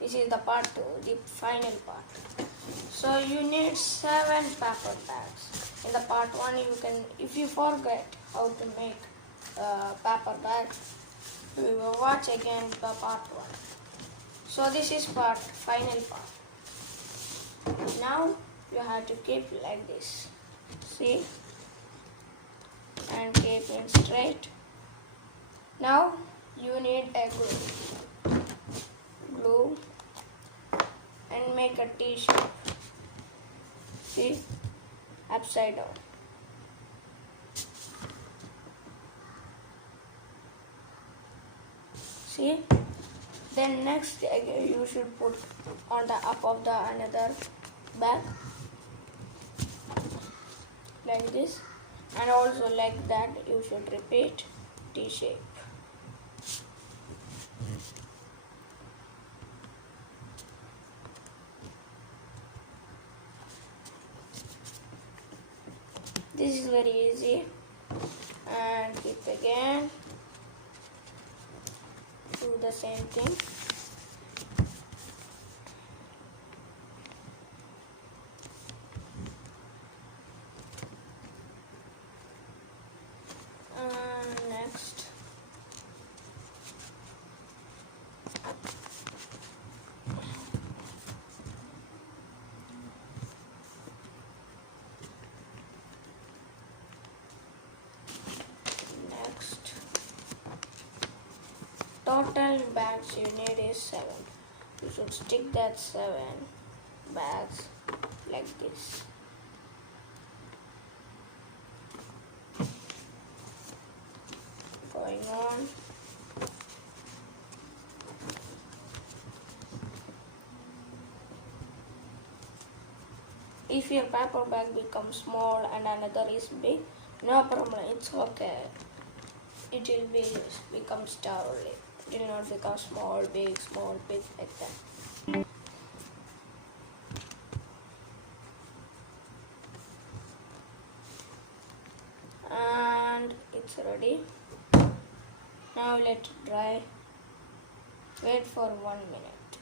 This is the part 2, the final part. So you need 7 paper bags. In the part 1, you can, if you forget how to make paper bag, we will watch again the part 1. So this is final part. Now you have to keep like this. See? And keep it straight. Now you need a glue and make a T shape. See? Upside down. See? Then next you should put on the up of the another bag like this, and also like that you should repeat T shape. This is very easy, and keep again, do the same thing. Next, total bags you need is 7. You should stick that 7 bags like this. Going on. If your paper bag becomes small and another is big, no problem, it's okay. It will become star only. It will not become small, big, like that. And it's ready. Now let it dry. Wait for 1 minute.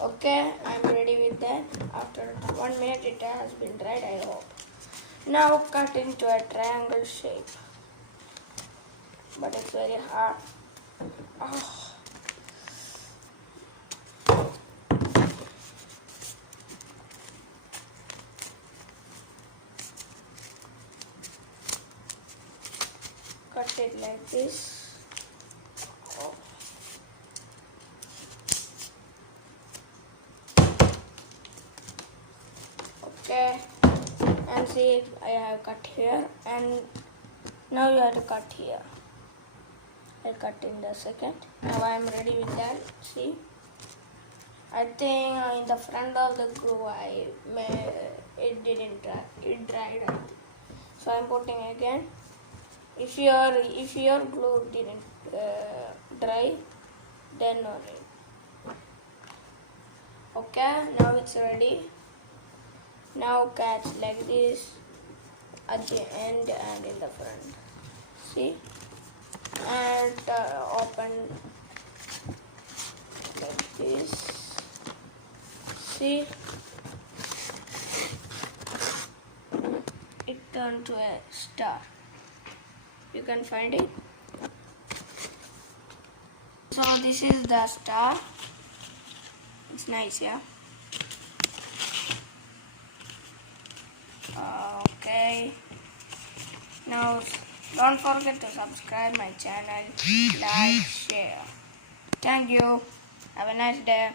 Okay, I'm ready with that. After 1 minute it has been dried, I hope. Now cut into a triangle shape. But it's very hard. Oh. Cut it like this. Oh. Okay, and see, I have cut here, and now you have to cut here. I'll cut in the second. Now I am ready with that. See, I think in the front of the glue it didn't dry. It dried out. So I'm putting again. If your glue didn't dry, then no need. Okay, now it's ready. Now catch like this at the end and in the front. See, and open like this. See, it turned to a star. You can find it. So this is the star. It's nice, yeah. Okay. Now don't forget to subscribe my channel, like, share. Thank you. Have a nice day.